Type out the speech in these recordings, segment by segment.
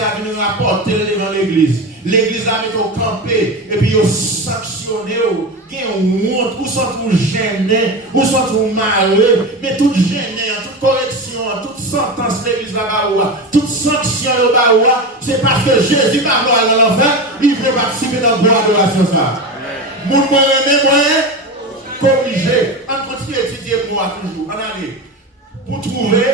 a venu rapporter devant l'église. L'église a mis au campé et puis ils sanctionné. Ils ont honte, ou sont tout gênés, ou sont tout malheureux, mais tout gêné, toute correction, toute sentence l'église là-bas, toute sanction là-bas, c'est parce que Jésus va voir dans l'enfer, il veut participer dans le bois d'adoration ça. Mon moyen, corriger. On continue à étudier moi toujours. On allait pour trouver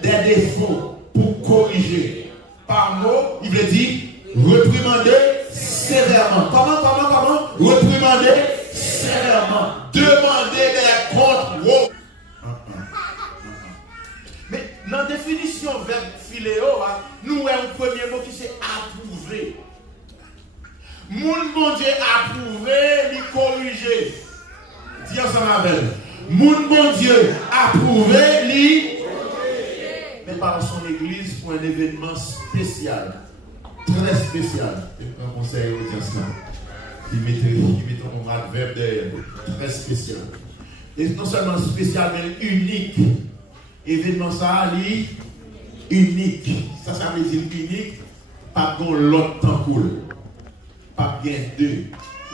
des défauts, pour corriger. Par mot, il veut dire réprimander sévèrement. Comment? Réprimander sévèrement. Demander des comptes. Mais dans la définition verbe philéo, nous avons un premier mot qui c'est approuver. Moun bon Dieu approuvé, lui corriger. Dis ensemble avec. Moun bon Dieu approuvé, lui. Mais par son église pour un événement spécial. Très spécial. Et un conseil aux audiences là. Qui met un adverbe derrière. Très spécial. Et non seulement spécial, mais unique. Événement ça, lui, unique. Ça veut dire unique. Pas dans l'autre temps cool. Pas bien deux.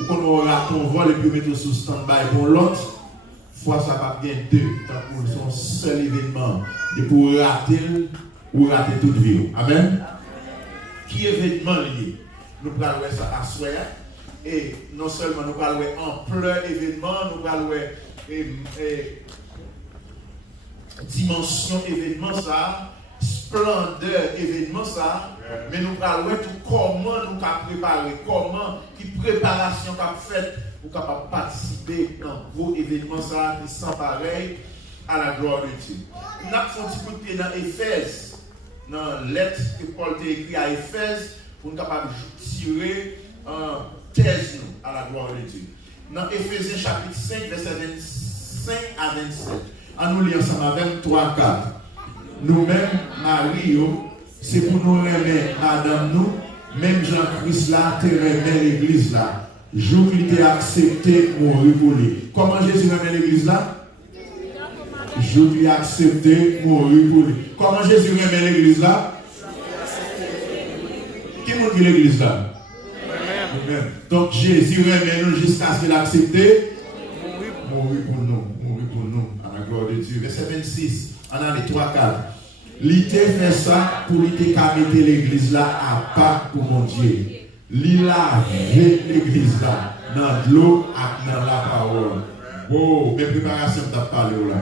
Ou qu'on aura ton vol et puis mettre sous stand-by pour l'autre. Fois ça pas bien deux. Tant pour son seul événement. Et pour rater ou rater toute vie. Amen. Qui événement lié? Nous parlons ça à soi. Et non seulement nous parlons ampleur événement, nous parlons dimension événement ça, splendeur événement ça, mais nous parlons tout comment nous avons préparé, comment, qui préparation qu'a fait pour capable participer dans vos événements ça qui sont pareils à la gloire de Dieu. Nous avons fait un petit coup de pied dans Éphèse, dans la lettre que Paul a écrit à Éphèse, pour nous capable tirer thèse nous à la gloire de Dieu. Dans Éphésiens chapitre 5, verset 25 à 27. À nous lire ensemble avec 3, 4. Nous-mêmes, Marie, c'est pour nous remettre madame nous, même Jean-Christ là, te remet l'église là. Jour qu'il t'a accepté mourir pour lui. Comment Jésus remet l'église là? Jour qu'il a accepté mourir pour lui. Comment Jésus remet l'église là? Qui nous dit l'église là? Amen. Donc Jésus remet nous jusqu'à ce qu'il a accepté mourir pour nous. À la gloire de Dieu. Verset 26. On a les 3, 4. L'ité fait ça pour l'ité qu'à mettre l'église là à part pour mon Dieu. L'il a vu l'église là dans l'eau et dans la parole. Oh, mes préparations t'as parlé là.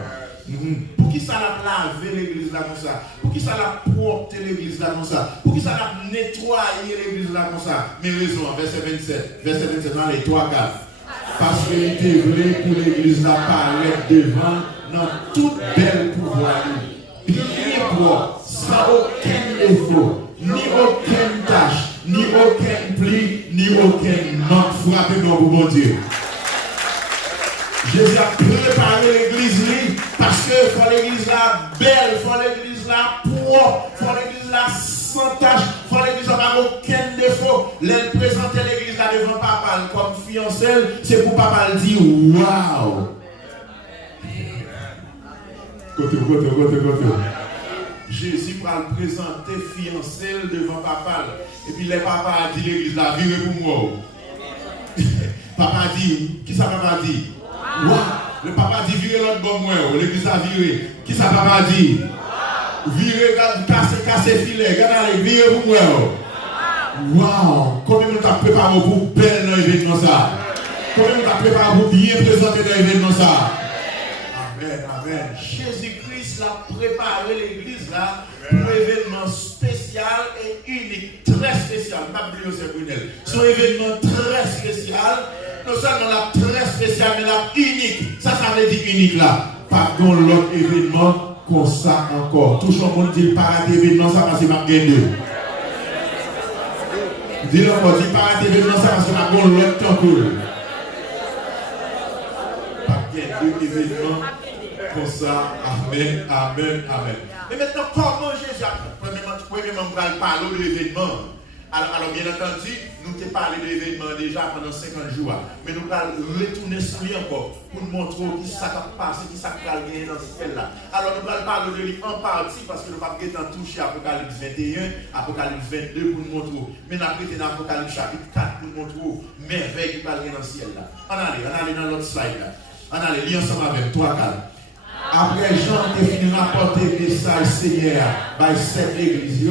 Pour qui ça l'a lavé l'église là comme ça? Pour qui ça l'a porté l'église là comme ça? Pour qui ça l'a nettoyé l'église là comme ça? Mais raison, verset 27 dans les 3, 4. Parce qu'il était vrai pour l'église là paraître devant dans toute belle pouvoir. Bien propre, sans aucun défaut, ni aucune tâche, ni aucun pli, ni aucun manque. Frappez mon bon Dieu. Jésus a préparé l'église parce que il faut l'église là belle, il faut l'église là propre, il faut l'église là sans tâche, il faut l'église là pas aucun défaut. Elle présenter l'église là devant papa comme fiancée, c'est pour papa le dire waouh. Côté. Jésus va le présenter fiancée devant papa. Et puis le papa a dit l'église là, virez pour moi. Papa a dit, qui ça papa a dit? Wow. Le papa a dit, virez l'autre bon moi. L'église a viré. Qui ça papa a dit? Virez, casser filet, regardez, virez pour moi. Wow. Combien de temps tu as préparé pour belle dans l'événement ça? Combien de temps tu as préparé pour bien présenter dans l'événement ça? Amen. Jésus-Christ a préparé l'église là pour un événement spécial et unique, très spécial. C'est un événement très spécial. Non seulement là, très spécial, mais là, unique. Ça veut dire unique là. Pardon, l'autre événement comme ça encore. Tout le monde dit pas d'événement, ça parce que m'a gagné deux. Dis-le encore, dis pas d'événement, ça parce que m'a gagné l'autre temps cool. Pas gagné deux événements. Comme ça, amen. Et maintenant, comment Jésus a premièrement, on va parler de l'événement. Alors, bien entendu, nous t'ai parlé de l'événement déjà pendant 50 jours, mais nous allons retourner sur lui encore pour nous montrer qui ça va passer, qui ça va gagner dans ce ciel-là. Alors, nous allons parler de lui en partie parce que nous allons toucher Apocalypse 21, Apocalypse 22 pour nous montrer. Mais nous allons dans Apocalypse chapitre 4 pour nous montrer merveille qui va gagner dans ce ciel-là. On allait dans l'autre slide là. On allait lire ensemble avec toi, Cal. Après Jean qui finit rapporter le message Seigneur par cette église,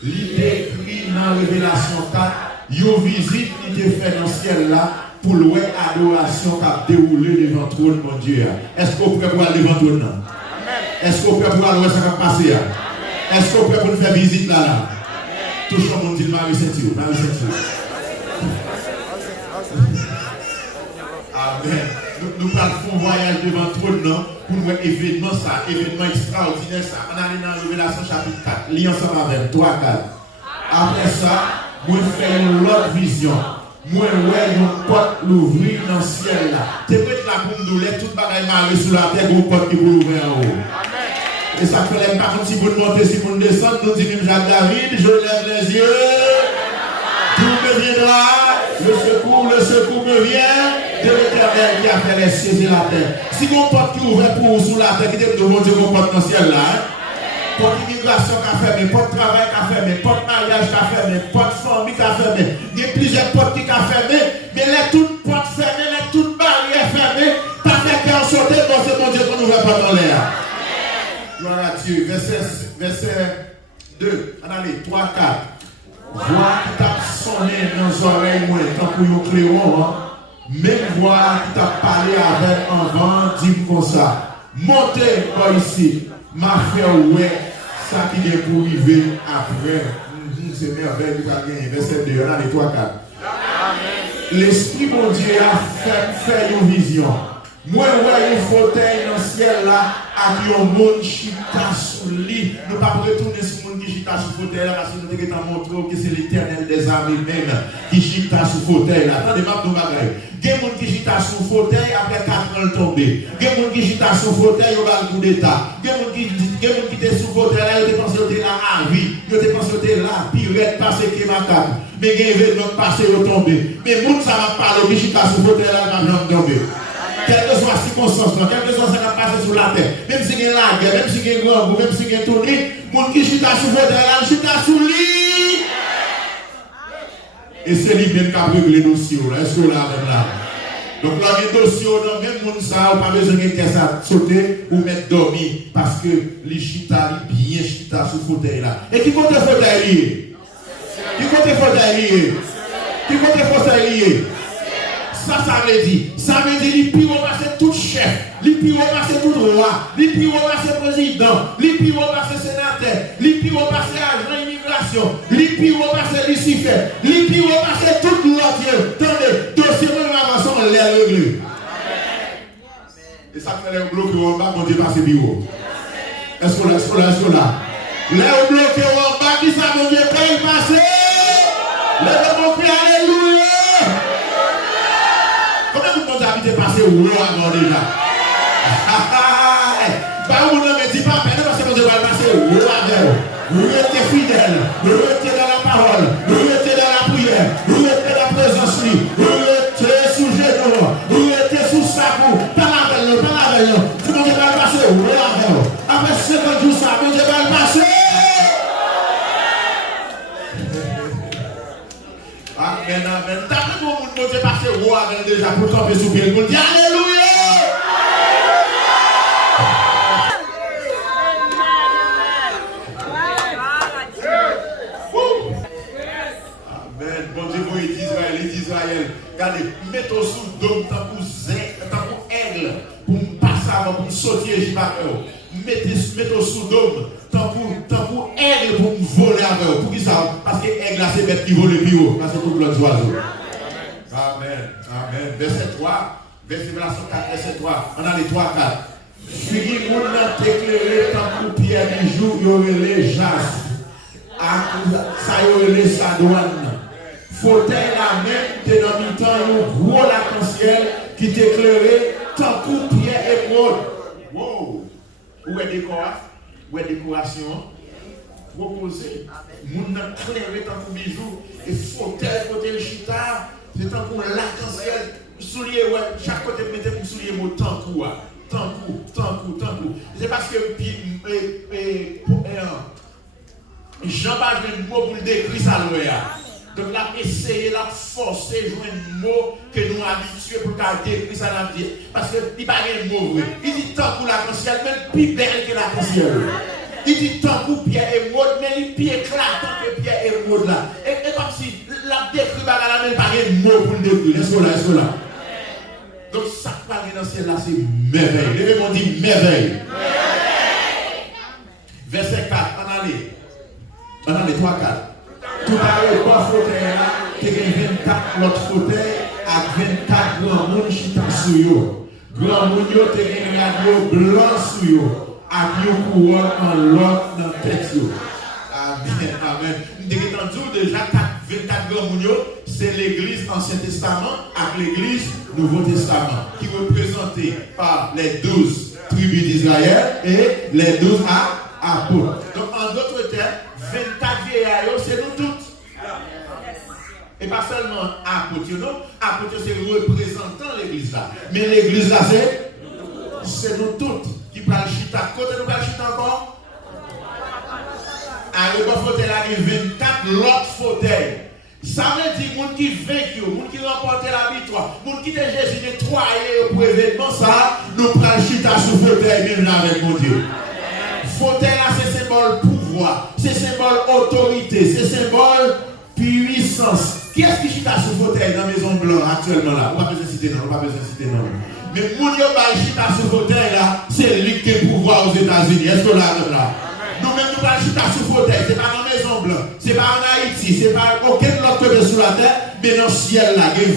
il écrit dans Révélation 4, une visite qui était faite dans le ciel là pour louer l'adoration qui a déroulé devant le trône, mon Dieu. Est-ce qu'on peut pour aller devant le trône? Est-ce qu'on peut pour aller voir ce qui va passer? Est-ce qu'on peut pour nous faire visite là? Tout le monde dit Marie Saint-Dieu. Amen. Nous allons faire un voyage devant le trône pour voir événement extraordinaire ça. On allait dans Révélation chapitre 4. Lis ensemble avec 3, 4. Après ça, moi fais une autre vision. Moi ouais une porte l'ouvrir dans le ciel là. Tu peux être là pour nous laisser toute bagaille marrer sur la terre, une porte qui peut ouvrir en haut. Et ça fait les par contre si vous montez, si vous descendez, nous disons Jacques David, je lève les yeux. Tout me viendra. Le secours me vient de l'Éternel qui a fait les cieux et la terre. Si mon porte qui ouvre pour vous sous la terre, qui est devant Dieu, mon porte dans le ciel là, porte immigration qui a fermé, porte travail qui a fermé, porte mariage qui a fermé, porte famille qui a fermé, il y a plusieurs portes qui a fermé, mais les toutes portes fermées, les toutes barrières fermées, pas fait qu'en sauter, bon c'est mon Dieu qu'on ouvre pas dans l'air. Gloire à Dieu. Verset 2, on allez, 3, 4. Voix qui t'a sonné dans les oreilles, moi, tant pour un clairon, même voix qui t'a parlé avec un vent, dit comme ça. Montez par ici, m'a fait ouais, ça qui est pour arriver après. C'est merveilleux, tu as gagné. Verset 2, on a les 3, 4. L'Esprit, mon Dieu, a fait une vision. Moi, ouais, un fauteuil dans le ciel là, avec un monde chita sous lit. Nous ne pouvons pas retourner sur le monde qui chita sous le fauteuil là, parce que nous devons montrer que c'est l'Éternel des armées même qui chita sous le fauteuil là. Attendez, pas de bagaille. Il y a des gens qui chita sous le fauteuil après 4 ans tombé. Il y a des gens qui chita sous le fauteuil, ils ont le coup d'État. Il y a des gens qui étaient sous le fauteuil là, ils ont pensé qu'ils étaient là à vie. Ils ont pensé qu'ils étaient là, pirate, passé qui macabre. Mais il y a des événements passés, ils ont tombé. Mais le monde, ça va parler, qui chita sous le fauteuil là, ils vont tomber. Quelle que soit la circonstance, quelle que soit ce qui a passé sur la terre, même si il y a la guerre, même si il y a un grand goût, même si il y a un tourné, mon qui chita sous votre là, chita sous lui. Et c'est lui même qui a réglé les dossiers, est-ce que là, même là? Donc là, les dossiers, dans même monde ça, on n'a pas besoin de faire ça sauter ou mettre dormir, parce que les chita, bien chita sous fauteuil là. Et qui compte le fauteuil lié? Qui compte le fauteuil lié? Qui compte le fauteuil lié? Ça veut dire, les plus haut passer tout chef, les plus haut passer tout roi, les plus haut passer président, les plus haut passer sénateur, les plus haut passer agent immigration, les plus haut passer Lucifer, les plus haut passer tout l'autre. Attendez, dossier de l'avancement, les réglés. Et ça fait les bloquer en bas, mon Dieu, passer bureau. Est-ce qu'on là? Les bloqués en bas, qui ça, mon Dieu, paye passer? Les bloqués, alléluia. Combien de monde habite passé au roi avant déjà? Bah, vous ne me dites pas, parce que vous allez passer au roi avant. Vous restez fidèle, vous restez dans la parole, vous restez dans la prière, vous restez dans la présence, vous restez sous genou, vous restez sous sacou, pas la veille, tout le monde va passer au roi avant. Après 50 jours, ça, vous allez passer. Amen, amen. D'après mon monde, Dieu passé au roi déjà pour camper sous pied. Pour dire alléluia. Amen. Bon Dieu, vous Israël. Regardez, mettez-vous sous le dôme, tant pour aigle, pour me passer avant, pour me sauter Égypte. Mettez-vous sous le dôme, tant pour aigle, pour me voler avec. Pour qui ça? Parce que aigle, c'est bête qui vole plus haut. Parce que tout l'autre oiseau. Amen. Amen. Verset 3. Révélation 4, verset 3. On a les 3, 4. Figi moun nan t'éclairé tant pour pierre du jour, y aurait les jas. Ça y aurait les sadouanes. Fauteuil la même, t'es dans le temps, un gros lac-en-ciel qui t'éclairait tant pour pierre émeraude. Wow! Où est décor? Où est décoration? proposer. Moun nan clairé tant que bijou. Et fauteuil, côté le chita, c'est tant qu'on l'arc-en-ciel. Soulier, ouais, chaque côté mettez pour soulier mot tant coup. C'est parce que Jean-Baptiste a un mot pour le décrire ça. Donc, là, essayer, là, forcer, jouer un mot que nous habitués pour décrire ça dans la vie. Parce qu'il n'y a pas de mot vrai. Il dit tant pour l'arc-en-ciel, même plus belle que l'arc-en-ciel. Il dit tant pour Pierre et Maud, mais il est plus éclatant que Pierre et Maud là. Et comme si la décrit par la même, pas de mot pour le décrire. Est-ce que là? Donc, ça qui parle dans le ciel là, c'est merveille. Les gens dit merveille. Verset 4, on allait 3, 4. Tout à l'heure, pas fauteuil là, tu as 24 l'autre fauteuil avec 24 grands monde qui sont sur eux. Grand monde, tu as un radio blanc sur eux, avec un couronne en l'autre dans le texte. Amen, amen. Nous avons entendu déjà 24 grands monde, c'est l'église Ancien Testament avec l'église Nouveau Testament, qui est représentée par les 12 tribus d'Israël et les 12 apôtres. Donc, en d'autres termes, 24 vieillards, c'est nous toutes. Et pas seulement apôtres, non? Apôtres, c'est représentant l'église là. Mais l'église là, c'est nous toutes qui parlent chita. Côté nous parlons chita encore? Alors, le fauteuil là, il y a 24 l'autre fauteuil. Ça veut dire, les gens qui vainquent, les gens qui remportent la victoire, les gens qui ont Jésus nettoyé pour l'événement, ça, nous prenons chita sur le fauteuil, même là avec mon Dieu. Fauteuil là, c'est symbole pouvoir, c'est symbole autorité, c'est symbole puissance. Qui est-ce qui chita sur le fauteuil dans la Maison Blanche actuellement là? On va pas besoin citer non, on va pas besoin citer non. Mais mon Dieu va chita sur le fauteuil là, c'est lui qui a le pouvoir aux États-Unis. Est-ce que là? Nous-mêmes, nous allons chita sur le fauteuil, c'est pas dans la Maison Blanche, c'est pas en Haïti, c'est pas aucun autre côté sur la terre, mais dans le ciel là, il y a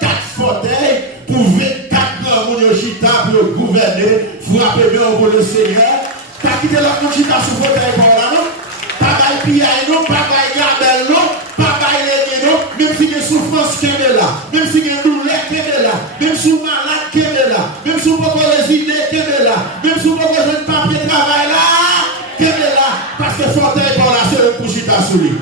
24 fauteuils pour 24 grands monde chita pour gouverner, frapper bien pour le Seigneur. T'as quitté la chita sur le fauteuil pour là, non? Pas de pied, non, pas de gardel, non, pas de non, même si il y a souffrance qui est là, même si il y a douleur qui est là, même si vous malade qui est là, même si vous avez des idées qui est là, même si vous avez un papier de travail là, qui est là, parce que fauteuil pour là, c'est le pour chita sur lui.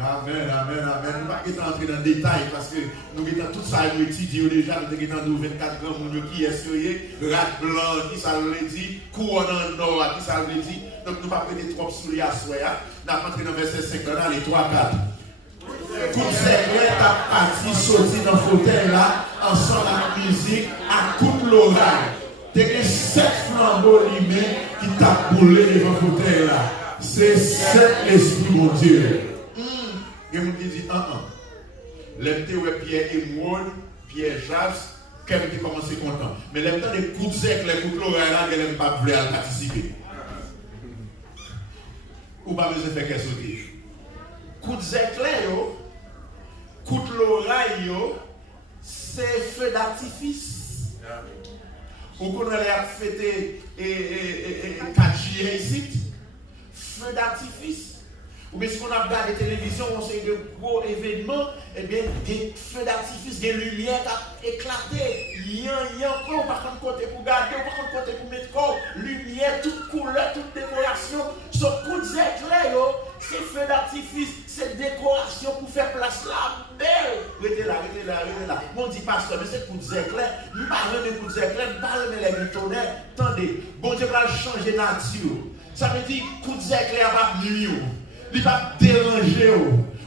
Amen, amen, amen. Nous ne pouvons pas entrer dans le détail parce que nous avons tout ça étudié déjà. Nous avons 24 grands monde qui est rat blanc, qui ça le dit, couronne en or, qui ça le dit. Donc nous ne pouvons pas prêter trop sous les assoya. Nous avons entré dans le verset 5, dans les 3, 4. Tout secret a parti sorti dans le fauteuil là, ensemble avec la musique, à toute l'oreille. Tu as 7 flambeaux limés qui t'a boulé devant le fauteuil là. C'est 7 esprits, mon Dieu. Il y a des gens qui disent, l'emté ouais Pierre et Maud, Pierre Jacques, quelqu'un qui commence content. Mais l'emté des coups de zèque, les coups de l'oreille là, qu'elle n'aime pas vouloir participer. Ou pas besoin de faire qu'elle saute. Coup de zèque là, coup de l'oreille, c'est feu d'artifice. Ou qu'on a fêté 4 juillet ici, feu d'artifice. Ou bien si on a regardé la télévision, on sait de gros événements, eh bien, des feux d'artifice, des lumières qui ont éclaté. Il y a encore, par contre, côté pour garder, par contre, côté pour mettre corps, lumière, toute couleur, toute décoration. Ce coup de éclair, c'est feux d'artifice, c'est décoration pour faire place là, belle. Restez là. Mon dit pasteur, mais c'est coup de éclair. Nous parlons de coup d'éclair, nous parlons de les tonnerres. Attendez, bon Dieu va changer nature. Ça veut dire coup d'éclair va nuire. Il ne va pas déranger.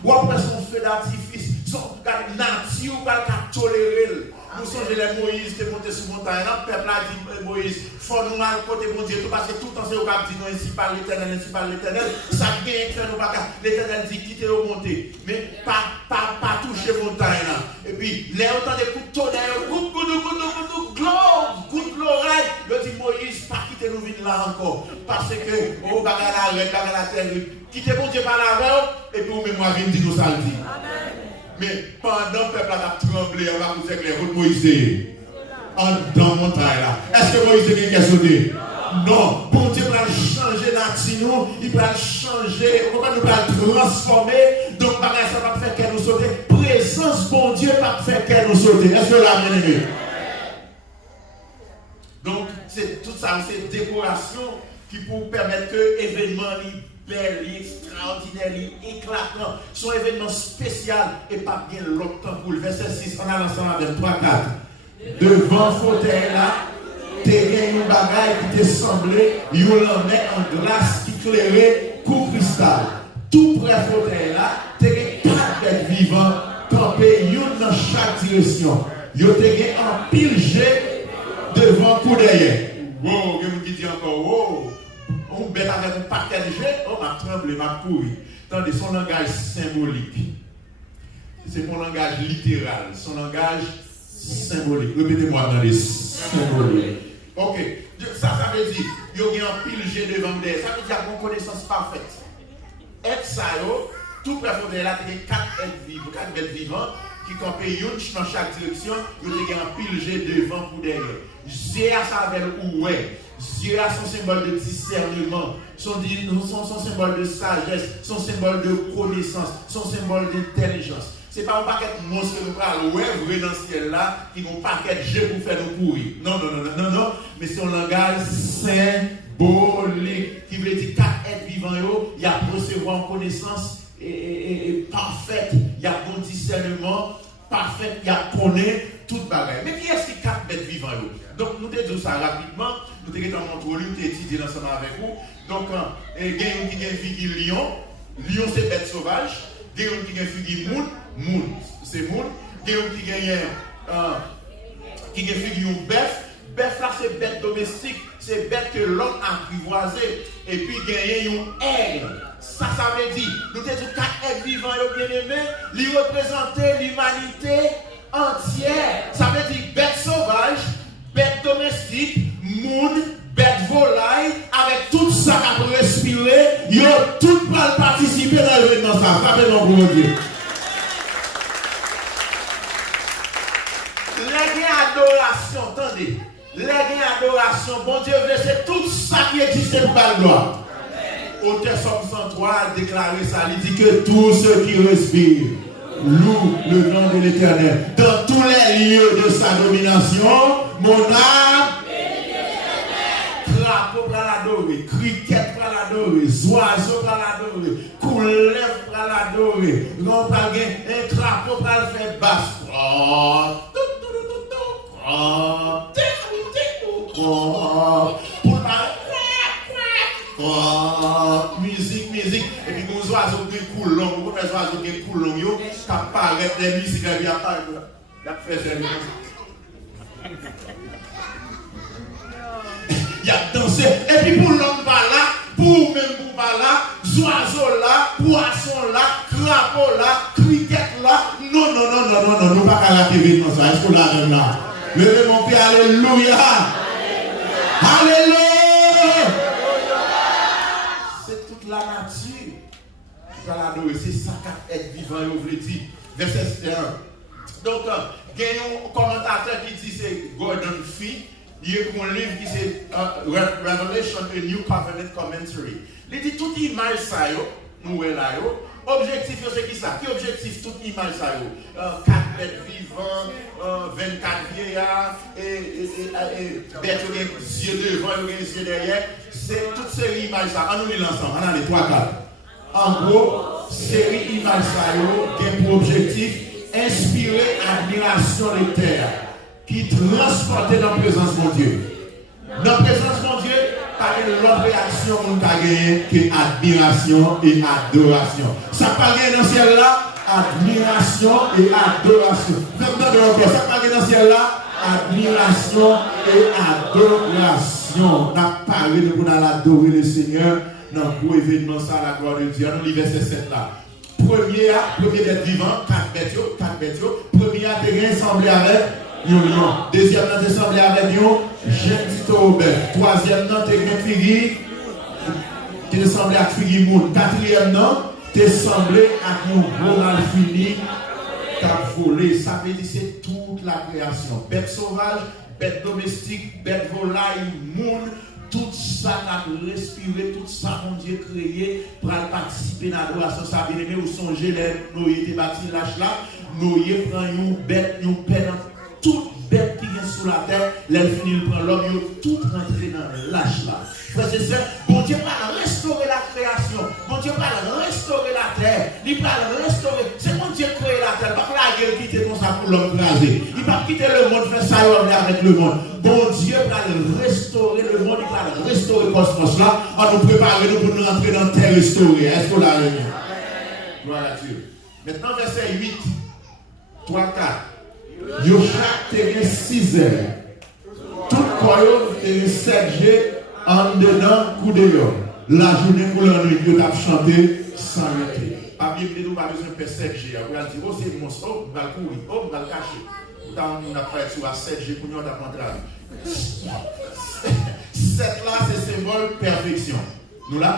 Ou après son feu d'artifice, son nature va tolérer. Nous sommes les Moïse qui est monté sur la montagne. Le peuple a dit Moïse, il faut nous aller côté mon Dieu, parce que tout le temps c'est au cap dit non, ainsi par l'Éternel, ainsi par l'Éternel. Ça vient faire nous pas. L'Éternel dit quittez au monter, mais pas toucher la montagne là. Et puis, les autant des coups de tonnerre, coup de l'oreille. Le dit Moïse, pas quitter nous venir là encore. Parce que, oh, bagarre la terre. Quittez mon Dieu par la veille, et puis vous-même, moi, venez dire nous ça le dit. Mais pendant que le peuple a tremblé, on va vous éclairer, vous Moïse, dans la montagne là. Est-ce que Moïse est bien sauté? Non. Bon Dieu va changer l'action, il va changer, on va nous transformer. Donc, ça va pas faire qu'elle nous saute. Présence, bon Dieu, va faire qu'elle nous saute. Est-ce que là, bien aimé? Donc, c'est tout ça, c'est décoration qui pour permettre que l'événement belle, extraordinaire, éclatant. Son événement spécial et pas bien longtemps pour le verset 6. On a l'ensemble avec 3, 4. Devant le fauteuil là, tu as une bagaille qui te semblait, il met en glace qui clairait coup cristal. Tout près du fauteuil là, tu as 4 bêtes vivantes campées, une dans chaque direction. Tu as un pile jet devant coup derrière. Wow, il me dit encore, wow. On bête avec un paquet de jet, oh, m'a tremblé, m'a couru. Tandis son langage symbolique. C'est mon langage littéral, son langage symbolique. Répétez-moi dans les symboliques. Ok, ça veut dire, il y a un pile jet devant derrière. Ça veut dire qu'il y a une connaissance parfaite. Être ça, tout préféré là, il y a 4 bêtes vivantes qui campent une dans chaque direction, il y a un pile jet devant pour derrière. J'ai à savoir où est. Dieu a son symbole de discernement, son symbole de sagesse, son symbole de connaissance, son symbole d'intelligence. Ce n'est pas un paquet de monstres que nous parlons, ouais, vrai dans le ciel là, qui vont paquet de jeux pour faire nous courir. Non, mais c'est un langage symbolique qui veut dire 4 êtres vivants, il y a recevoir une connaissance parfaite, il y a bon discernement parfait, il y a connaître toute bagaille. Mais qui est-ce qui 4 bêtes vivants? Donc, nous te disons ça rapidement. Nous te disons montré, nous te étudié ensemble avec vous. Donc, il y a un qui a un figure lion. Lion, c'est bête sauvage. Il y a un qui a un figure moun. Moun, c'est moun. Il y a un qui a un figure bœuf. Bœuf, là, c'est bête domestique. C'est bête que l'homme a apprivoisé. Et puis, il y a un aigle. Ça veut dire, nous te disons 4 êtres vivants, bien aimés. Ils représentent l'humanité entière. Ça veut dire bête sauvage, bête domestique, moun, bête volaille, avec tout ça qu'on peut respirer, ils ont tout pas participer dans l'événement. Ça, rappelez-moi pour Dieu. Les adoration, attendez. Les adoration, bon Dieu veut, c'est tout ça qui existe pour la gloire. Auteur Somme 103 a déclaré ça, il dit que tous ceux qui respirent loue le nom de l'Éternel. Dans tous les lieux de sa domination, mon âme, crapaud pour l'adorer, criquet pour l'adorer, oiseau pour l'adorer, couleuvre pour l'adorer, non pas un crapaud pour le faire basse. Musique, et puis nos oiseaux qui coulent long, les oiseaux qui coulent long, ça paraît des musiques qui viennent par là. Il y a dansé, et puis pour l'homme par là, pour même pour par là, oiseaux là, poissons là, crapauds là, criquettes là, non, nous pas qu'à la TV comme ça, est-ce qu'on l'a là? Levez mon pied, alléluia! Alléluia! La nature, c'est ça qu'être vivant, il veut dire. Verset 1. Donc, il y a un commentateur qui dit c'est Gordon Fee. Il y a un livre qui c'est Revelation, a New Covenant Commentary. Il dit toute image ça, nous est là. Objectif, c'est qui ça? Qui objectif toute image ça? 4 bêtes vivants, 24 vieillards, et bêtes qui ont des yeux devant, des yeux derrière. C'est toute série image ça. On nous lit ensemble. On a les 3, 4. En gros, série image ça, qui a pour objectif inspirer admiration de terre, qui transporte dans la présence de Dieu. Dans la présence de Dieu, pas une autre réaction qu'on a gagné que admiration et adoration. Ça pas gagné dans le ciel là, admiration et adoration. Ça pas gagné dans le ciel là, admiration et adoration. On a parlé de pour adorer le Seigneur dans le gros événement ça, la gloire de Dieu. Dans le verset 7 là. Premier d'être vivant, 4 bêtes. Premier à te ressembler avec lion. Deuxième à te ressembler avec lion, jeune tito bœuf. Troisième à te figure qui te ressemble à figure moun. Quatrième te ressemble à un gros mal fini qu'a volé. Ça veut dire c'est toute la création. Bête sauvage, bête domestique, bête volaille, moun. Tout ça n'a respiré, tout ça mon Dieu créé pour participer à l'adoration. Ça bien aimé, vous songez, nous y étions bâtis lâche là, nous y prenons une bête, une peine, toute bête qui vient sous la terre, les finit prend l'homme, tout rentré dans le lâche là. Frères et sœurs, bon Dieu va restaurer la création Dieu va restaurer la terre. Il va restaurer. C'est mon Dieu qui a créé la terre. Il va pas la guerre quitter comme ça pour l'homme craser. Il va quitter le monde, faire ça avec le monde. Bon Dieu va restaurer le monde. Il va restaurer le cosmos là. On nous prépare pour nous entrer dans la terre restaurée. Est-ce qu'on l'a réuni? Gloire à Dieu. Maintenant, verset 8, 3, 4. Yo chaque terrain 6 heures. Tout royaume terrain 7 G en dedans, coup de l'homme. La journée pour la nuit, Dieu t'a chanté sans arrêter. La Bible dit nous pas besoin de faire 7G. On va dire, oh, c'est mon stop, on va le courir, oh, on va le cacher. Pourtant, on a fait sur 7G pour nous, on a contrat. 7 là, c'est symbole perfection. Nous là?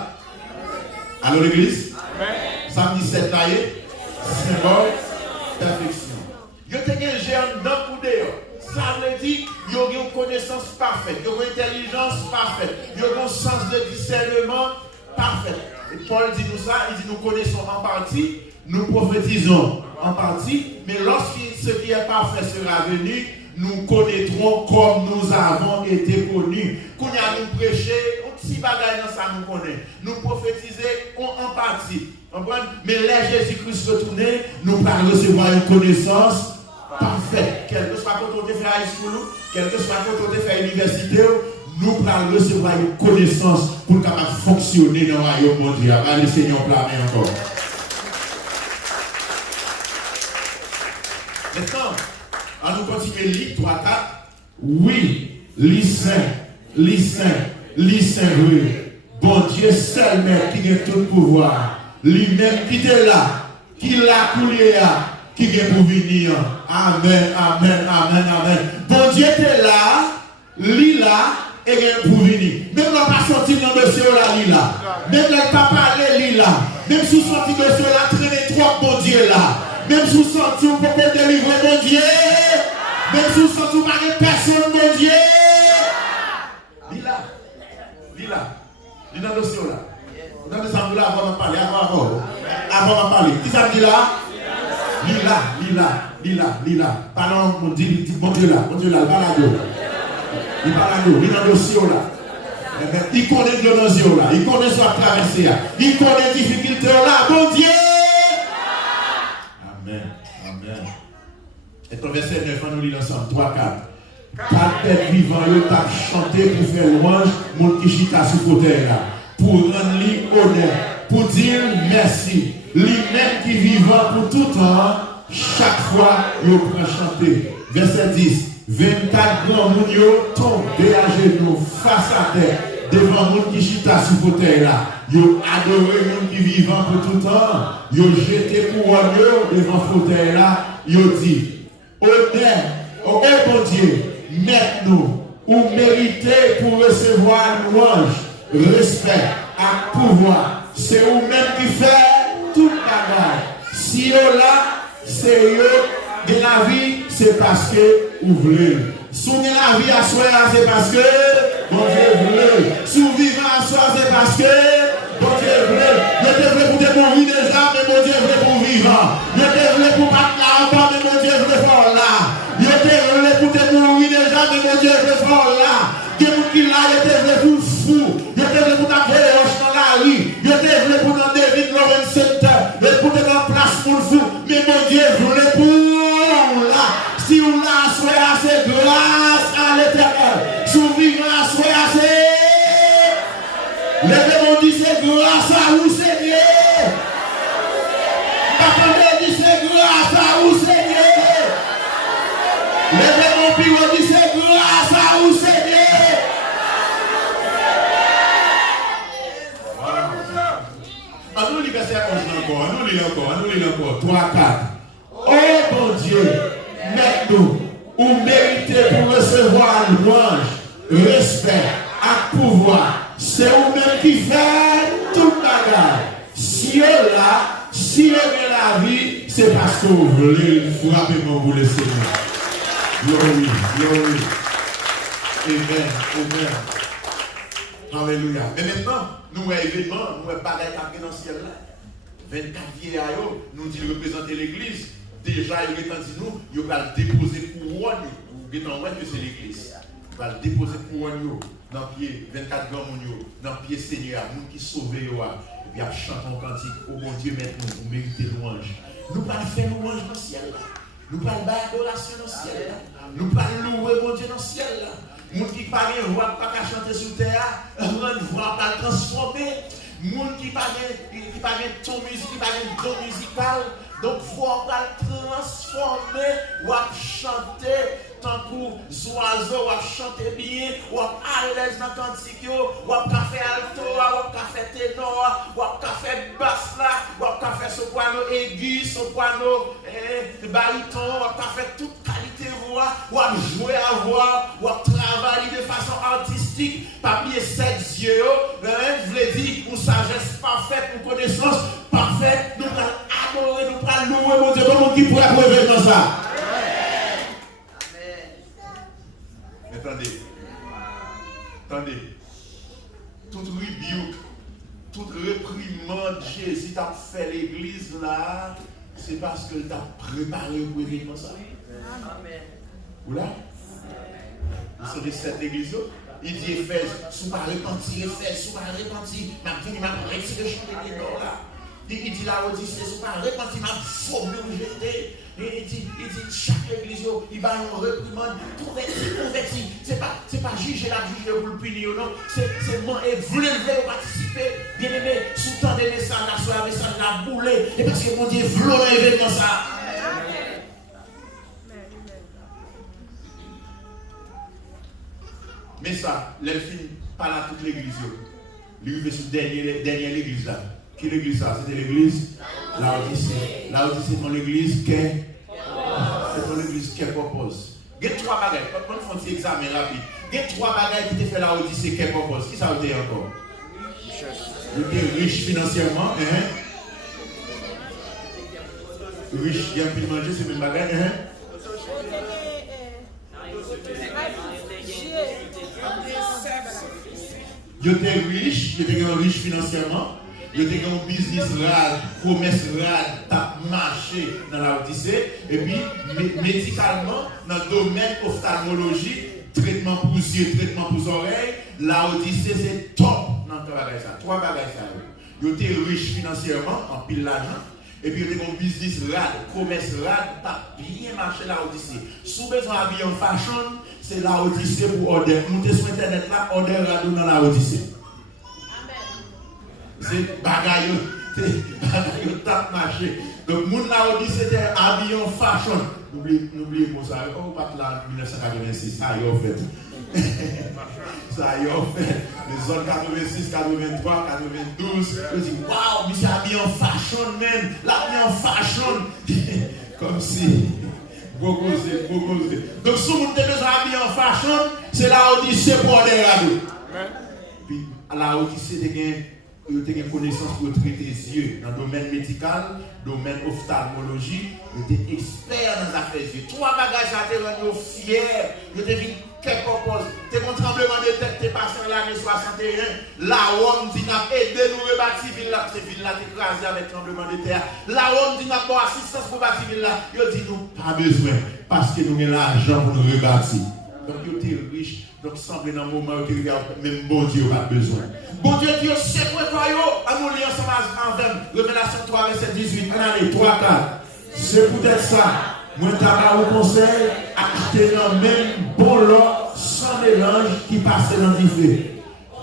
Allô l'église? Samedi 7 là, symbole perfection. Yo te gen géant dans coup dehors. Ça veut dire yo gen une connaissance parfaite, yo gen une intelligence parfaite, yo gen un sens de discernement parfait. Et Paul dit nous ça, il dit nous connaissons en partie, nous prophétisons en partie, mais lorsque ce qui est parfait sera venu, nous connaîtrons comme nous avons été connus. Quand nous prêcher, on petit bagaille dans ça nous connaît. Nous prophétiser en partie. Mais les Jésus-Christ retourné, nous allons recevoir une connaissance parfaite. Quel que soit quand on fait high school, quel que soit quand on fait université, nous allons recevoir une connaissance pour capable fonctionner dans le royaume mondial. Allez, Seigneur, blâmer encore. Maintenant, on nous continue à lire 3, 4. Oui, lis saint, oui. Bon Dieu seul même qui a tout pouvoir. Lui-même qui est là, qui l'a coulé là, qui vient pour venir. Amen, amen, amen, amen. Bon Dieu est là, lui là, et vient pour venir. Même on pas sorti dans le dossier là, lui là. Même on pas parlé lui là. Même si on sorti dans le dossier là, traîner trois bon Dieu là. Même si on sorti, on peut pas délivrer bon Dieu. Même si on sorti, on pas de personne bon Dieu. Lui là, lui dans le dossier là. Dans le samedi là, avant de parler, avant de parler. Qui ça dit là? Lila. Parlons, mon Dieu là, il parle à nous. Il parle à nous, il est dans le dossier là. Il connaît le dossier là, il connaît sa traversée là, il connaît les difficultés là, bon Dieu! Amen. Et ton verset 9, on nous lit ensemble, 3, 4. Quatre têtes vivantes, ils tapent chanter pour faire louange, mon qui chita sous côté là. Pour rendre lui honneur, pour dire merci. Lui-même qui vivant pour tout temps, chaque fois, il prend chanter. Verset 10. 24 grands mounios tombés à genoux, face à terre, devant le monde qui chita sous fauteuil là. Ils ont adoré le monde qui vivant pour tout temps. Ils ont jeté couronne devant le fauteuil là. Ils ont dit, honneur, oh bon Dieu, maintenant, ou méritez pour recevoir louange, respect, à pouvoir. C'est vous-même qui fait toute la bagarre. Si vous là, c'est eux, de la vie, c'est parce que vous voulez. Si vous la vie à soi, c'est parce que bon Dieu voulait. Si vous vivez à soi, c'est parce que bon Dieu voulait. Je te voulais pour te mourir déjà, mais bon Dieu voulait pour vivre. Je te voulais pour battre là-bas, mais bon Dieu voulait faire là. Je te voulais pour te mourir déjà, mais bon Dieu voulait faire là. Que vous qui là, je te voulais pour fou. Je te voulais pour ta roche dans la rue. Je te voulais pour dans David Lawrence Center. Et pour te dans place pour le fou. Mais mon Dieu voulait pour là. Si on l'a soyez assez grâce à l'éternel. Si on vit grâce, soyez assez. Les démons disent c'est grâce à vous, Seigneur. Papa dit c'est grâce à vous, Seigneur. Les démons pires disent c'est grâce à vous, Seigneur. On nous lit verset 11 encore, on nous lit encore, 3, 4. Oh bon Dieu, maintenant, vous méritez pour recevoir louange, respect, à pouvoir. C'est vous-même qui faites toute la garde. Si vous là, si vous avez la vie, c'est parce que vous voulez frapper mon bout le Seigneur. Glory. Amen. Alléluia. Mais maintenant, nous avons événement, nous avons bagaille qui dans le ciel là. 24 vieillards, nous dit représenter l'église. Déjà, il est dit nous, il va déposer couronne. Vous voyez que c'est l'église. Il va déposer couronne dans le pied, 24 grands mounios, dans le pied Seigneur, nous qui sauvons. Et puis, il chante un cantique. Oh mon Dieu, maintenant, vous méritez louange. Nous ne pas faire louange dans le ciel. Nous ne pas faire adoration dans le ciel. Nous ne pas louer mon Dieu dans le ciel. Moun qui parle une voix pas chanter sur terre, une voix pas transformer. Moun qui parle ton musique, qui parle ton musical, donc voix pas transformer, ou chanter tant que oiseaux, ou chanter bien, ou à l'aise dans le cantique, ou faire alto, ou faire ténor, ou faire basse là, ou faire soprano aigu, soprano baryton, ou faire toute qualité voix, ou jouer à voix, ou travailler de façon artistique, pas bien 7 yeux, je voulais dire, une sagesse parfaite, une connaissance parfaite, nous allons adorer, nous allons louer mon Dieu, comment qui pourrait prouver dans ça? Attendez, toute rebuke, toute réprimande Jésus t'a fait l'église là, c'est parce que t'a préparé pour événement ça. Amen. Vous là? Vous savez cette église là? Il dit Éphèse, sous pas repentir, Éphèse, sous pas repentir, m'a venu m'a retiré chanter les dons là. Il dit là, Odyssée, sous pas repentir, m'a formé ou jeté. Il dit chaque église, il va en réprimande, converti. C'est pas juger la juger pour le punir, non. C'est moi et vous voulez participer, bien aimé, sous tant de messages, là, sur la message, la boule, et parce que mon Dieu, voulez événement ça. Mais ça, les filles parlent à toute l'église. Lui, sur dernière l'église là. Qui est l'église ça? C'était l'église Laodicée. Laodicée, c'est mon église qui est. C'est mon église qui propose. Il y a 3 bagages. Quand on fait un petit examen rapide, il y a 3 bagages qui te fait Laodicée qui propose. Qui ça veut dire encore? Vous êtes riche financièrement. Riche, il y a un peu de manger, c'est le même bagage. Vous êtes riche, vous êtes riche financièrement. Vous avez un business rad, commerce rad, tap marché dans la Odyssée. Et puis, médicalement, dans le domaine ophtalmologie, traitement pour yeux, traitement pour oreilles, la Odyssée c'est top dans le bagage ça. 3 bagages ça. Vous êtes riche financièrement, en pile l'argent. Et puis, vous avez un business rad, commerce rad, tap bien marché la Odyssée. Si vous avez habillé en fashion, c'est la Odyssée pour order. Montez sur Internet là, order radio dans la Odyssée. C'est bagaille, tape marché. Donc, moun la Odyssée c'était habillé en fashion. N'oubliez pas ça. On part là en 1986, ça y est fait. Ça y est fait. Les zones 86, 83, 92. Je dis, waouh, monsieur habillé en fashion, man. Là, habillé en fashion. Comme si. Donc, si vous avez besoin d'habiller en fashion, c'est la Odyssée pour les radios. Puis, la Odyssée, vous avez une connaissance pour traiter les yeux dans le domaine médical, domaine ophtalmologie, vous êtes expert dans les affaires des yeux. 3 bagages à te rendre fiers, vous avez vu quelle propose. C'est un tremblement de tête qui est passé en l'année 61. La ONU dit n'a aidé nous rebâtir ville là, c'est ville là qui est écrasée avec tremblement de terre. La ONU dit n'a pas assistance pour bâtir ville là. Il dit nous pas besoin parce que nous avons l'argent pour nous rebâtir. Donc vous êtes riche. Donc, semble dans le moment où tu regardes, même bon Dieu n'a pas besoin. Bon Dieu dit, c'est quoi, à nous lire ensemble en 20, Révélation 3, verset 18. Allez, 3, 4. C'est peut-être ça. Moi, tu as un conseil, acheter dans même bon lot, sans mélange qui passe dans le feu.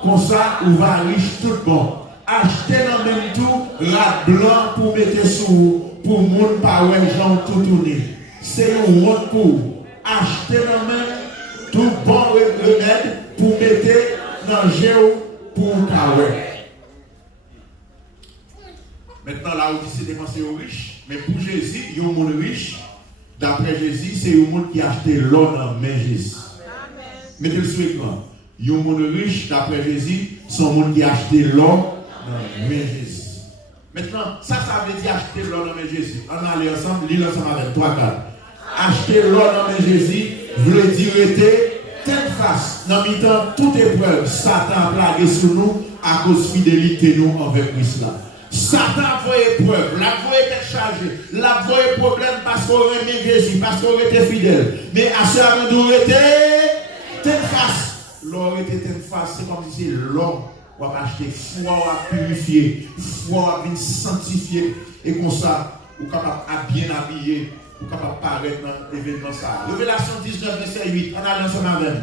Comme ça, on va riche tout bon. Acheter dans même tout, la blanc pour mettre sous, pour monde par ouais, gens tout tourner. C'est un autre pour acheter dans même tout bon remède pour mettre dans le géo pour Kawé. Maintenant, là où c'est dépensé aux riches, mais pour Jésus, il y a un monde riche. D'après Jésus, c'est un monde qui a acheté l'or dans main Jésus. Mettez le souhaitement. Il y a un monde riche, d'après Jésus, c'est un monde qui a acheté l'or dans main Jésus. Maintenant, ça veut dire acheter l'or dans main Jésus. On allait ensemble, l'île ensemble avec 3, 4. Acheter l'or dans main Jésus, veut dire être tête face. Dans le temps, toute épreuve, Satan a plagué sur nous à cause de fidélité nous envers Christ. Satan a fait épreuve, la voie était chargée, la voie est problème parce qu'on aimait Jésus, parce qu'on était fidèle. Mais à ce moment où on était tête face, l'or était tête face, c'est comme si c'est l'homme on va acheter foi, on va purifier, foi, on va sanctifier. Et comme ça, on est capable de bien habiller, on est capable de paraître dans l'événement. Révélation 19, verset 8, on a ensemble avec.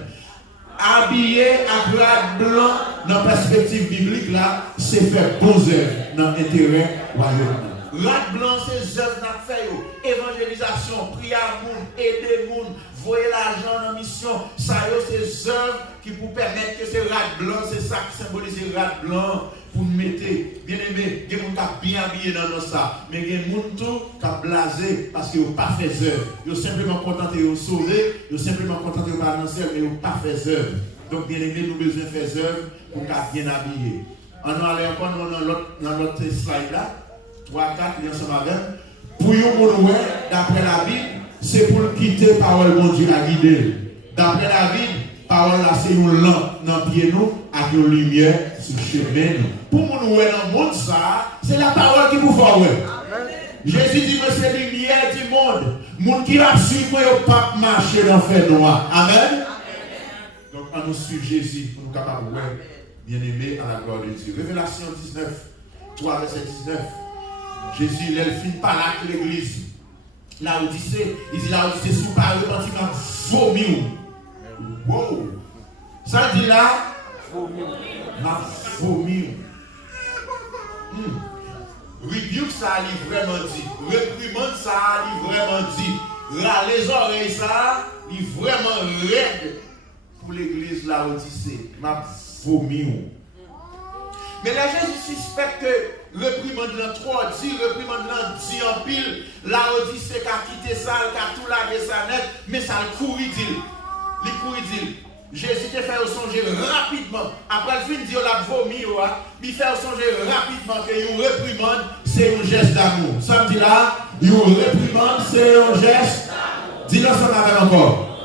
Habillé à drap blanc dans la perspective biblique, là, c'est faire bon œuvre dans l'intérêt royaume. Rat blanc, c'est œuvre qu'on fait. Évangélisation, prière, aider les gens, voyer l'argent dans la mission. Ça, c'est œuvre qui pour permettre que ces rat blanc, c'est ça qui symbolise les rat blanc pour nous mettre. Bien aimé, il y a des gens qui bien habillé dans ça. Mais il y a des gens qui ont blasé parce qu'ils n'ont pas fait œuvre. Ils ont simplement contenté de sauver, ils ont simplement contenté de balancer, mais ils n'ont pas fait œuvre. Donc, bien aimé, nous avons besoin de faire œuvre pour bien habiller. On va aller encore dans l'autre slide là. 3, 4, il y a ensemble avec. Pour nous, d'après la Bible, c'est pour quitter la parole de Dieu à guider. D'après la Bible, la parole là, c'est une lampe dans le pied nous, avec une lumière sur le chemin. Pour nous, dans le monde, ça, c'est la parole qui vous fait. Jésus dit que c'est la lumière du monde. Le monde qui va suivre, il ne peut pas marcher dans le fait noir. Amen. Donc, on nous suit Jésus pour nous capables de bien aimer à la gloire de Dieu. Révélation 19, 3, verset 19. Jésus, il finit par là que l'église. La Odyssée, il dit la Odyssée sous par repentir m'a vomi. Wow! Ça dit là, m'a vomi. Rebuke ça a vraiment dit. Réprimande ça a vraiment dit. Là, les oreilles ça, il vraiment raide pour l'église la Odyssée. M'a vomi. Mais là, Jésus suspecte que réprimande dans 3 dit, réprimande dans 10 en pile, la Odyssée qui a quitté ça, qui a tout lavé sa net, mais ça le courit dit. Il courit dit. Jésus te fait songer rapidement. Après le fin dit, la vomi, il fait songer rapidement que une réprimande, c'est un geste d'amour. Ça me dit là, une réprimande, c'est un geste. Dis-le ça avec encore.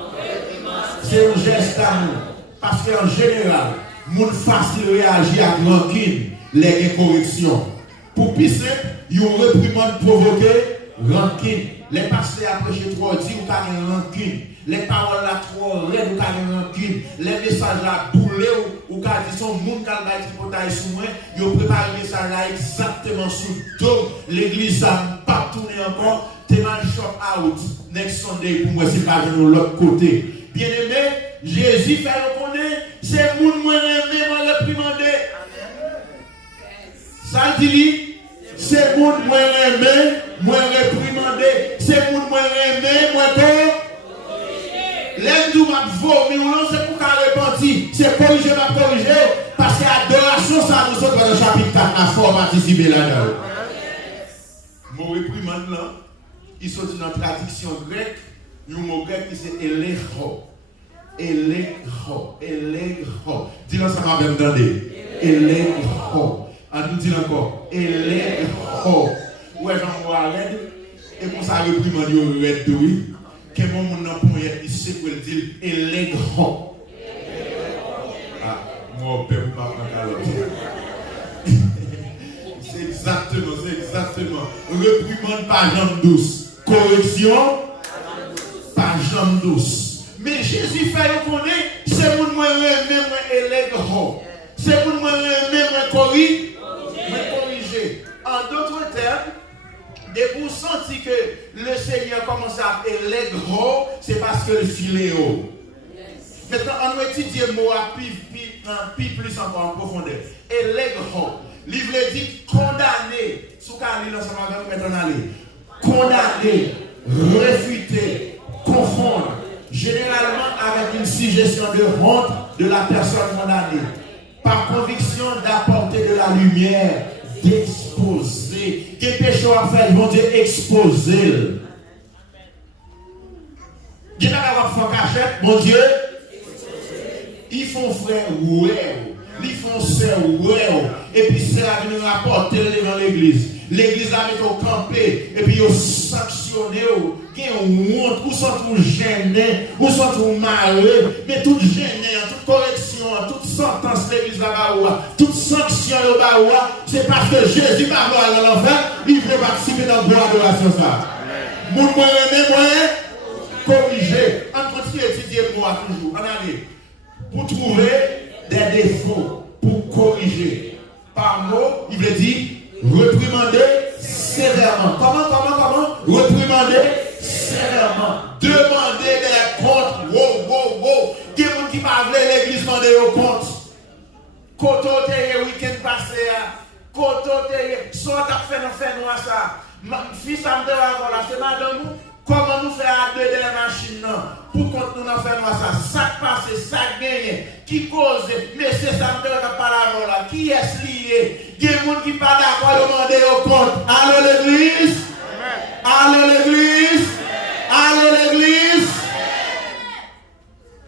C'est un geste d'amour. Parce qu'en général, moun facile réagir à rancune, les corruptions. Pour pisser, ils ont réprimande provoqué, rancune. Les pasteurs approchés trop dit ou t'as une rancune. Les paroles là trop raides ou t'as une rancune. Les messages là boulés ou t'as dit son monde qui a le potail sous moi, ils ont préparé le message là exactement sous le dos. L'église ça n'a pas tourné encore. T'es mal shop out. Next Sunday pour moi c'est pas de l'autre côté. Bien aimé, Jésus fait reconnaître, c'est moun moi aimé, moi réprimander. Ça dit, c'est moun moi aimé, moi réprimander. C'est moun moi aimé, moi corriger. L'aime d'où m'a vomi, ou non, c'est pour qu'elle repentit. C'est corriger, m'a corriger. Parce que l'adoration, ça nous sommes dans le chapitre 4, la forme participer là-dedans. Mon réprimande là, il sortit dans la traduction grecque, un mot grec qui c'est élécho. Élécho. Dis-le ça m'a bien entendu. Élécho. On nous dit encore. Élécho. Ouais, j'en raide. Et pour ça, réprimande, il y a raide, oui. Que mon monde n'a pas il sait pour le dire. Élécho. Ah, moi, père, pas prendre c'est exactement. Réprimande par jambe douce. Correction par jambe douce. Mais Jésus fait reconnaître, c'est pour moi même élégant. C'est pour moi même corriger. En d'autres termes, dès vous sentez que le Seigneur commence à élégant, c'est parce que le filet est haut. Maintenant, on va étudier le mot à plus encore en profondeur. Élégant. Livre dit condamner. Sous Carly, nous sommes maintenant allés. Condamner, réfuter, confondre. Généralement avec une suggestion de honte de la personne condamnée. Par conviction d'apporter de la lumière, d'exposer. Quel péché à faire, ils vont dire exposer. Dieu n'a pas fait cachette, mon Dieu. Ils font frère, ouais. Ils font sœur, ouais. Et puis c'est là qui nous rapporte devant l'église. L'église a mis au campé et puis ils ont sanctionné, ils ont honte, ou sont tous gênés, ou sont tous malheureux, mais toute gênée, toute correction, toute sentence l'église là-bas, toute sanction là-bas, c'est parce que Jésus va voir dans l'enfer, il veut participer dans le bois d'adoration ça. Mon moyen, corriger, on continue d'étudier moi toujours, on allait, pour trouver des défauts, pour corriger. Par mot, il veut dire réprimander sévèrement. Comment? Réprimander sévèrement. Demander des comptes. Wow. Qui est qui parle l'église demander aux comptes? Koto te week-end passé, koto te soit à faire nous ça. Fils ça me là, c'est madame nous. Comment nous faire à deux de la machine pour qu'on nous faire ça? Ça passe, ça gagne. Qui cause? Mais c'est ça me pas la là. Qui est lié? Il y a des gens qui ne sont pas d'accord demander au compte. Allô l'église? Allô l'église? Allô l'église?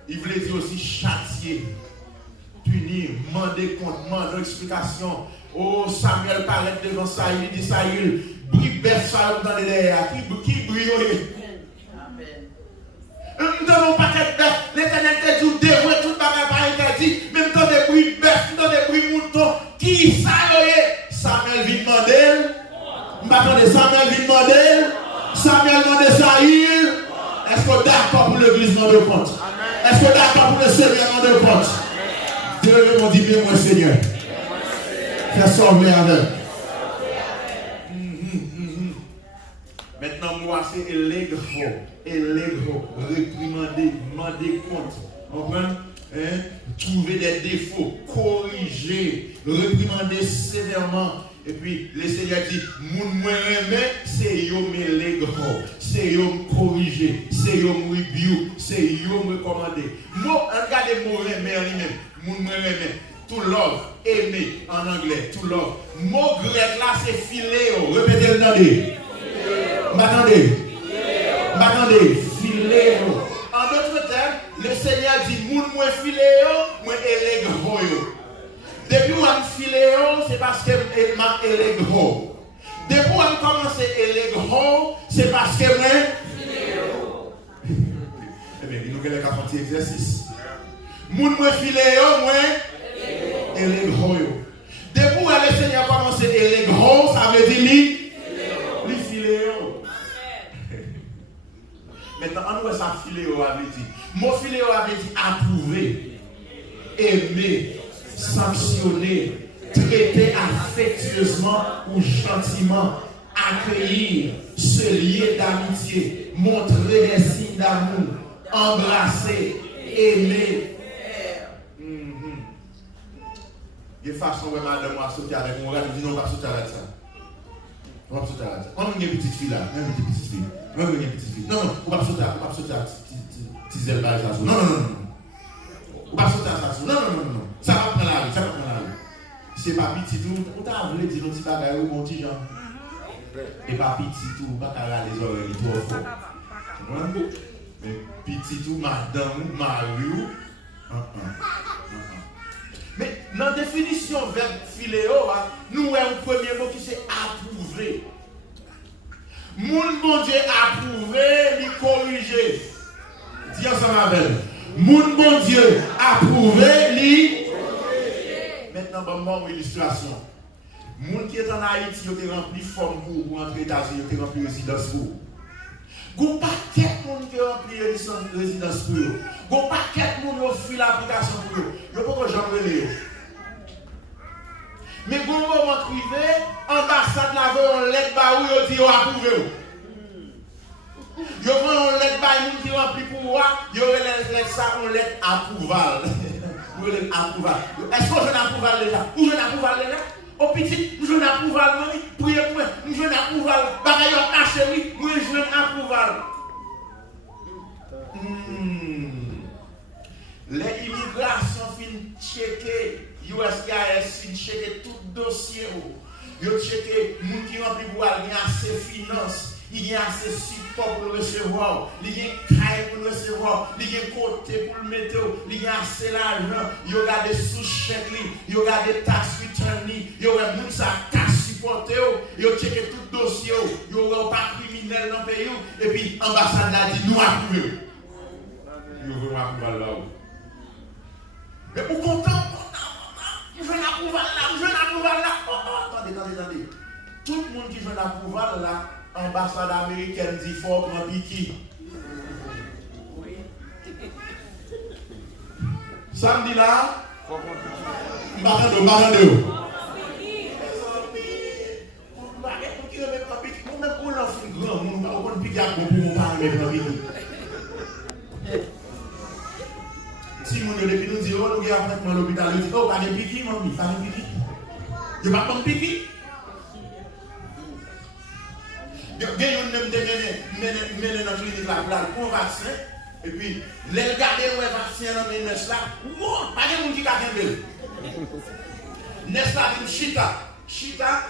Il voulait dire aussi châtier, punir, demander compte, demander explication. Oh, Samuel parlait devant Saül, il dit Saül, brille bête Saül dans les derrière. Qui brille? Amen. Nous n'avons pas de bête. L'Éternel te dit, dévouer tout le bagage par interdit. Même dans des bruits bêtes, dans des bruits moutons. Qui ça y Samuel vient demander. M'attendez, Samuel vient demander. Samuel demande Saül. Est-ce que d'accord pour l'église de compte? Est-ce que d'accord pour le Seigneur de compte? Dieu me dit bien, moi Seigneur. Fais sauver avec. Maintenant, moi, c'est élégro, réprimander, demander compte. Vous comprenez? Trouver des défauts, corriger, réprimander sévèrement. Et puis, le Seigneur dit, moun mwen reme, c'est yo m'élégro, c'est yo m'corriger, c'est yo m'rebuke, c'est yo m'recommander. Moi, regardez mon reme lui-même, moun mwen reme. To love, aimer en anglais, to love. Mot grec là, c'est philéo. Répétez-le, attendez. M'attendez, philéo. En d'autres termes, le Seigneur dit, moun mwen philéo, mwen élégro yo. Depuis où on philéo, c'est parce que m'a élégro. Depuis où on commence élégro, c'est parce que moi philéo. Eh bien, il nous fait un petit exercice. Moun mwen philéo, moi élégro. Depuis où le Seigneur commence élégro, ça veut dire li philéo. Maintenant, on voit ça philéo avait dit. Mon philéo avait dit approuver, aimer, sanctionner, traiter affectueusement ou gentiment, accueillir, se lier d'amitié, montrer des signes d'amour, embrasser, aimer. De façon où madame va sauter avec moi, elle dit non, on va sauter avec ça. On va sauter avec ça. On a une petite fille là, même une petite fille. Même une petite fille. Non, on va sauter avec petite ailes là. Non. On va sauter avec ça. Non. Ça va prendre la vie, C'est pas petit tout. On t'a voulu dire nos petits bagages ou mon petit Jean. Et pas petit tout, pas qu'à les oreilles trop fort. Mais petit tout, madame ou Mario. Mais dans la définition verbe philéo, nous avons un premier mot qui c'est approuver. Moun bon Dieu approuver, lui corriger. Dis ensemble avec. Moun bon Dieu approuver, lui corriger. Maintenant, bon, une illustration. Moun qui est en Haïti, il a rempli forme pour entrer aux États-Unis, il a rempli résidence pour. Gon paquet de monde qui rempli résidence pour eux. Gon paquet de monde qui fait l'application pour eux. Yo pas que j'en relève. Mais gon moment privé, ambassade la veut on lettre ba ou yo dit yo approuvé. Yo prend on lettre ba monde qui rempli pour moi, yo lettre ça on lettre approuval. Yo lettre approuval. Est-ce que je n'approuval déjà? Ou je n'approuval déjà? Au petit, je n'approuval, priez pour moi, je n'approuval, bagaille caché, oui, je n'approuval. Les immigrations fin checker, USCIS fin checker tout dossier. Ils checker, moun qui rempli pour aller, il y a assez finances, il y a assez support pour le recevoir, il y a caille pour le recevoir, il y a côté pour le mettre, il y a assez l'argent, il y a des sous-chèques, il y a des taxes return, il y a des gens qui supportent, il y a checké tout dossier, il y a pas criminel dans le pays, et puis l'ambassade a dit nous approuvons. Nous voulons approuver là-haut. Mais pour content, je veux l'approuver là. Attendez. Tout le monde qui veut l'approuver là, l'ambassade américaine dit fort comme Piki. Samedi là, Mbakando. Si mon depuis nous dit oh nous avons fait l'hôpital il dit oh pas de piqui mamie pas de piqui je pas comme piqui gagne on même mener dans clinique là pour vaccin et puis les regarder ouais vaccin dans mes nest là pas de monde qui a kembel nest là une chita